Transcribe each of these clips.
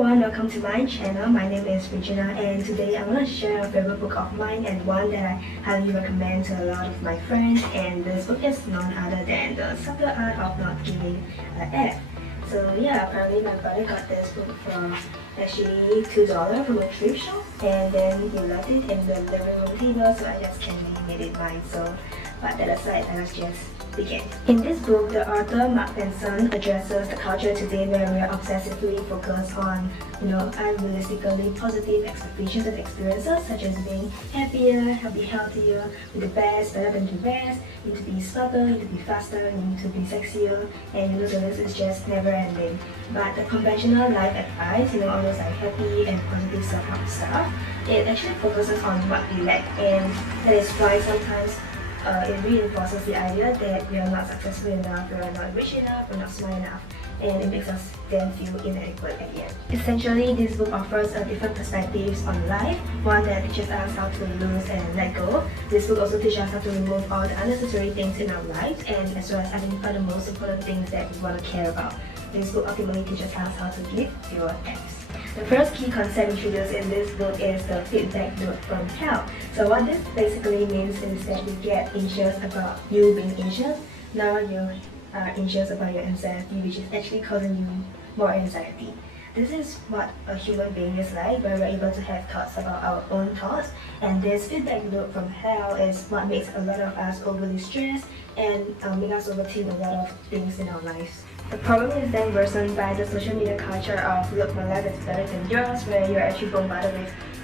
everyone, welcome to my channel. My name is Regina and today I'm going to share a favorite book of mine and one that I highly recommend to a lot of my friends, and this book is none other than The Subtle Art of Not Giving a F. So yeah, apparently my brother got this book from actually $2 from a thrift shop, and then he left it in the living room table, so I just casually made it mine. So but that aside, let's just begin. In this book, the author Mark and Son addresses the culture today where we are obsessively focused on, unrealistically positive expectations and experiences, such as being happier, healthier, with the best, better than the best, you need to be smarter, you need to be faster, you need to be sexier, and so this is just never ending. But the conventional life advice, all those like happy and positive self-help stuff, it actually focuses on what we lack, and that is why sometimes it reinforces the idea that we are not successful enough, we are not rich enough, we are not smart enough, and it makes us then feel inadequate at the end. Essentially, this book offers a different perspectives on life, one that teaches us how to lose and let go. This book also teaches us how to remove all the unnecessary things in our lives, and as well as identify the most important things that we want to care about. This book ultimately teaches us how to give fewer F's. The first key concept introduced in this book is the feedback loop from hell. So what this basically means is that you get anxious about you being anxious. Now you are anxious about your anxiety, which is actually causing you more anxiety. This is what a human being is like, where we're able to have thoughts about our own thoughts, and this feedback loop from hell is what makes a lot of us overly stressed and make us overthink a lot of things in our lives. The problem is then worsened by the social media culture of look, my life is better than yours, where you're actually bombarded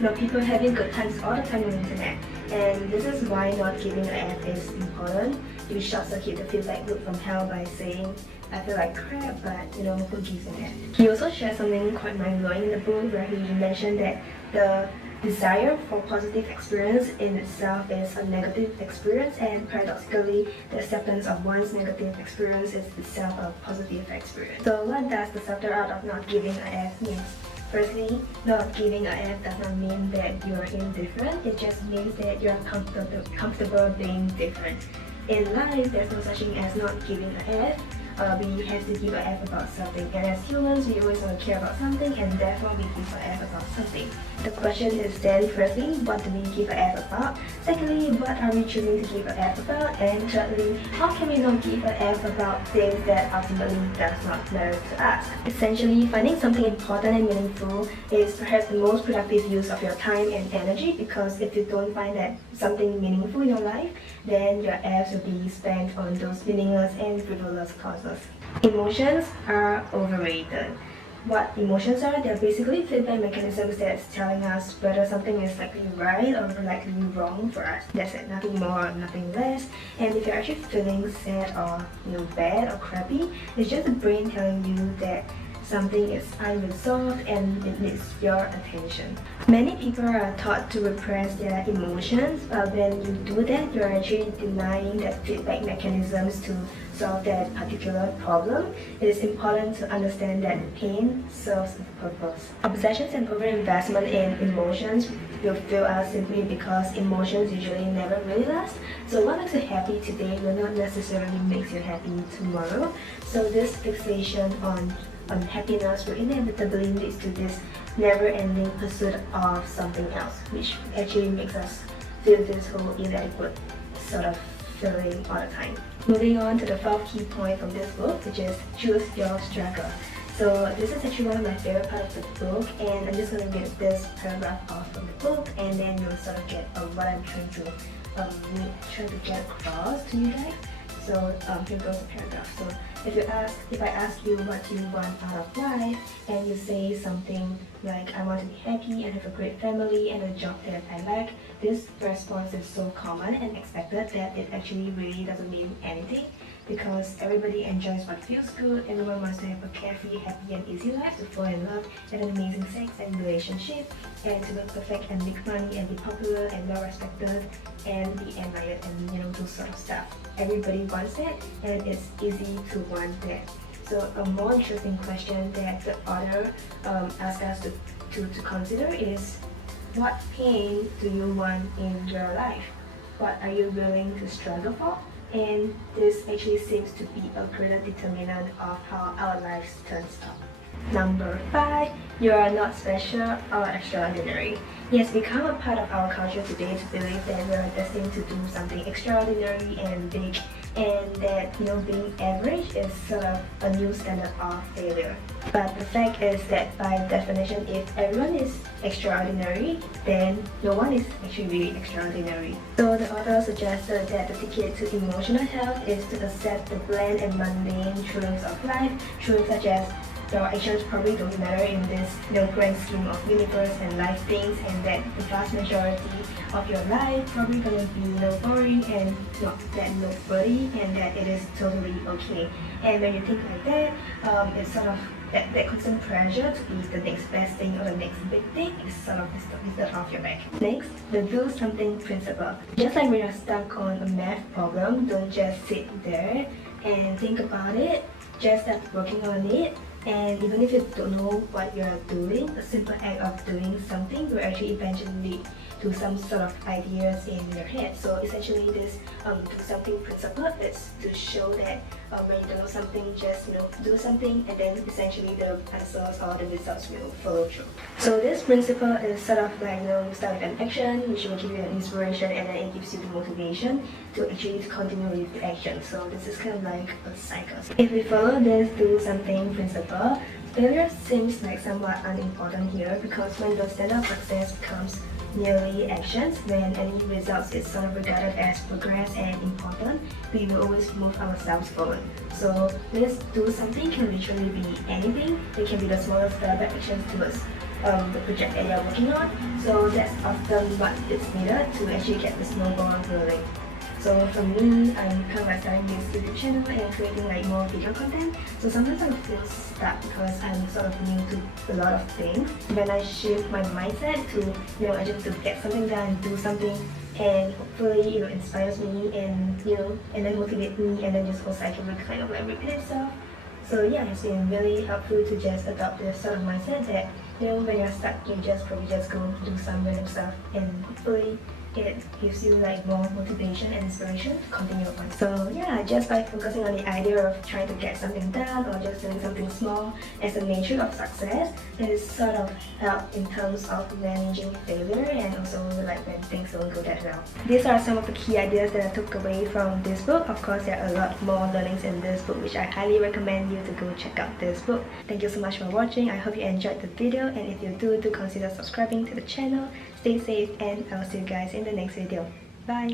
with people having good times all the time on the internet. And this is why not giving an F is important. You short circuit the feedback loop from hell by saying, I feel like crap, but who gives an F? He also shared something quite mind-blowing in the book, where he mentioned that the desire for positive experience in itself is a negative experience, and paradoxically, the acceptance of one's negative experience is itself a positive experience. So what does the subtle art of not giving a F mean? Firstly, not giving a F does not mean that you're indifferent, it just means that you're comfortable being different. In life, there's no such thing as not giving a F. We have to give a F about something, and as humans we always want to care about something, and therefore we give a F about something. The question is then, firstly, what do we give a F about? Secondly, what are we choosing to give a F about? And thirdly, how can we not give a F about things that ultimately does not matter to us? Essentially, finding something important and meaningful is perhaps the most productive use of your time and energy, because if you don't find that something meaningful in your life, then your Fs will be spent on those meaningless and frivolous causes. Emotions are overrated. What emotions are? They're basically feedback mechanisms that's telling us whether something is likely right or likely wrong for us. That's it, nothing more, nothing less. And if you're actually feeling sad or bad or crappy, it's just the brain telling you that something is unresolved and it needs your attention. Many people are taught to repress their emotions, but when you do that, you're actually denying that feedback mechanisms to solve that particular problem. It is important to understand that pain serves a purpose. Obsessions and overinvestment in emotions will fill us simply because emotions usually never really last. So what makes you happy today will not necessarily make you happy tomorrow. So this fixation on happiness will inevitably lead to this never-ending pursuit of something else, which actually makes us feel this whole inadequate sort of feeling all the time. Moving on to the fourth key point from this book, which is choose your struggle. So this is actually one of my favorite parts of the book, and I'm just going to read this paragraph off from the book, and then you'll sort of get what I'm trying to get across to you guys. So here goes the paragraph. So if I ask you what you want out of life, and you say something like, I want to be happy and have a great family and a job that I like, this response is so common and expected that it actually really doesn't mean anything, because everybody enjoys what feels good, everyone wants to have a carefree, happy and easy life, to fall in love, have an amazing sex and relationship, and to look perfect and make money and be popular and well respected and be admired and those sort of stuff. Everybody wants that, and it's easy to want that. So a more interesting question that the author asks us to consider is, what pain do you want in your life? What are you willing to struggle for? And this actually seems to be a greater determinant of how our lives turns out. Number 5. You are not special or extraordinary. Yes, become a part of our culture today to believe that we are destined to do something extraordinary and big, and that being average is sort of a new standard of failure. But the fact is that by definition, if everyone is extraordinary, then no one is actually really extraordinary. So the author suggested that the ticket to emotional health is to accept the bland and mundane truths of life, truths such as your actions probably don't matter in this grand scheme of universe and life things, and that the vast majority of your life probably gonna be boring and not that noteworthy, and that it is totally okay. And when you think like that, it's sort of that constant pressure to be the next best thing or the next big thing is sort of lifted off your back. Next, the do something principle. Just like when you're stuck on a math problem, don't just sit there and think about it, just start working on it. And even if you don't know what you're doing, a simple act of doing something will actually eventually lead to some sort of ideas in your head. So essentially this do something principle is to show that when you don't know something, just do something, and then essentially the answers or the results will follow through. So this principle is sort of like start with an action, which will give you an inspiration, and then it gives you the motivation to actually continue with the action. So this is kind of like a cycle. If we follow this do something principle, failure seems like somewhat unimportant here, because when the standard of success becomes merely actions, when any results is sort of regarded as progress and important, we will always move ourselves forward. So this do something can literally be anything. It can be the smallest step actions towards the project that you're working on. So that's often what is needed to actually get the snowball rolling. So for me, I'm kind of like starting this YouTube channel and creating like more video content. So sometimes I feel stuck because I'm sort of new to a lot of things. When I shift my mindset to I just to get something done, do something, and hopefully it inspires me and and then motivate me, and then just whole cycle will kind of like repeat itself. So yeah, it's been really helpful to just adopt this sort of mindset that when you're stuck, you probably just go do some random stuff, and hopefully it gives you like more motivation and inspiration to continue on. So yeah, just by focusing on the idea of trying to get something done or just doing something small as a nature of success, it sort of help in terms of managing failure and also like when things don't go that well. These are some of the key ideas that I took away from this book. Of course, there are a lot more learnings in this book, which I highly recommend you to go check out this book. Thank you so much for watching. I hope you enjoyed the video, and if you do consider subscribing to the channel. Stay safe, and I'll see you guys in the next video. Bye!